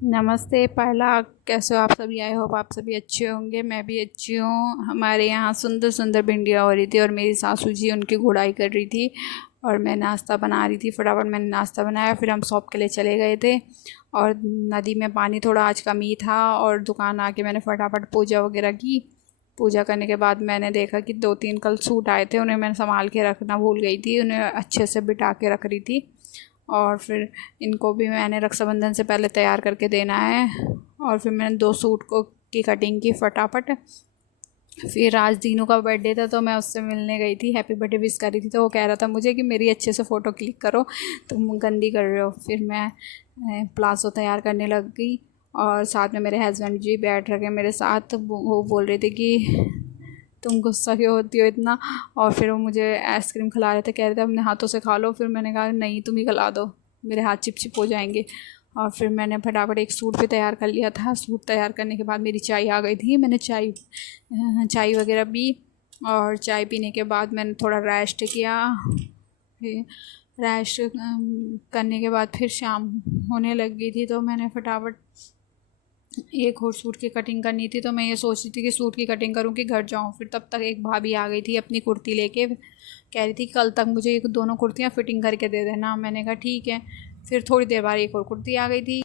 नमस्ते पहला। कैसे हो आप सभी? आई होप आप सभी अच्छे होंगे। मैं भी अच्छी हूँ। हमारे यहाँ सुंदर सुंदर भिंडियाँ हो रही थी और मेरी सासू जी उनकी गुड़ाई कर रही थी और मैं नाश्ता बना रही थी। फटाफट मैंने नाश्ता बनाया, फिर हम शॉप के लिए चले गए थे और नदी में पानी थोड़ा आज कम ही था और दुकान आके मैंने फटाफट पूजा वगैरह की। पूजा करने के बाद मैंने देखा कि 2-3 कल सूट आए थे, उन्हें मैंने संभाल के रखना भूल गई थी, उन्हें अच्छे से बिठा के रख रही थी। और फिर इनको भी मैंने रक्षाबंधन से पहले तैयार करके देना है। और फिर मैंने 2 सूट को की कटिंग की फटाफट। फिर आज दीनू का बर्थडे था तो मैं उससे मिलने गई थी, हैप्पी बर्थडे विश कर रही थी। तो वो कह रहा था मुझे कि मेरी अच्छे से फ़ोटो क्लिक करो, तुम गंदी कर रहे हो। फिर मैं प्लाज़ो तैयार करने लग गई और साथ में मेरे हस्बैंड जी बैठ रखे मेरे साथ। वो बोल रहे थे कि तुम गुस्सा क्यों होती हो इतना। और फिर वो मुझे आइसक्रीम खिला रहे थे, कह रहे थे अपने हाथों से खा लो। फिर मैंने कहा नहीं, तुम ही खिला दो, मेरे हाथ चिपचिप हो जाएंगे। और फिर मैंने फटाफट एक सूट भी तैयार कर लिया था। सूट तैयार करने के बाद मेरी चाय आ गई थी, मैंने चाय वगैरह पी। और चाय पीने के बाद मैंने थोड़ा रेस्ट किया। फिर रेस्ट करने के बाद फिर शाम होने लग गई थी तो मैंने फटाफट एक और सूट की कटिंग करनी थी। तो मैं ये सोच रही थी कि सूट की कटिंग करूँ कि घर जाऊँ। फिर तब तक एक भाभी आ गई थी अपनी कुर्ती लेके, कह रही थी कल तक मुझे ये दोनों कुर्तियाँ फिटिंग करके दे देना। मैंने कहा ठीक है। फिर थोड़ी देर बाद एक और कुर्ती आ गई थी।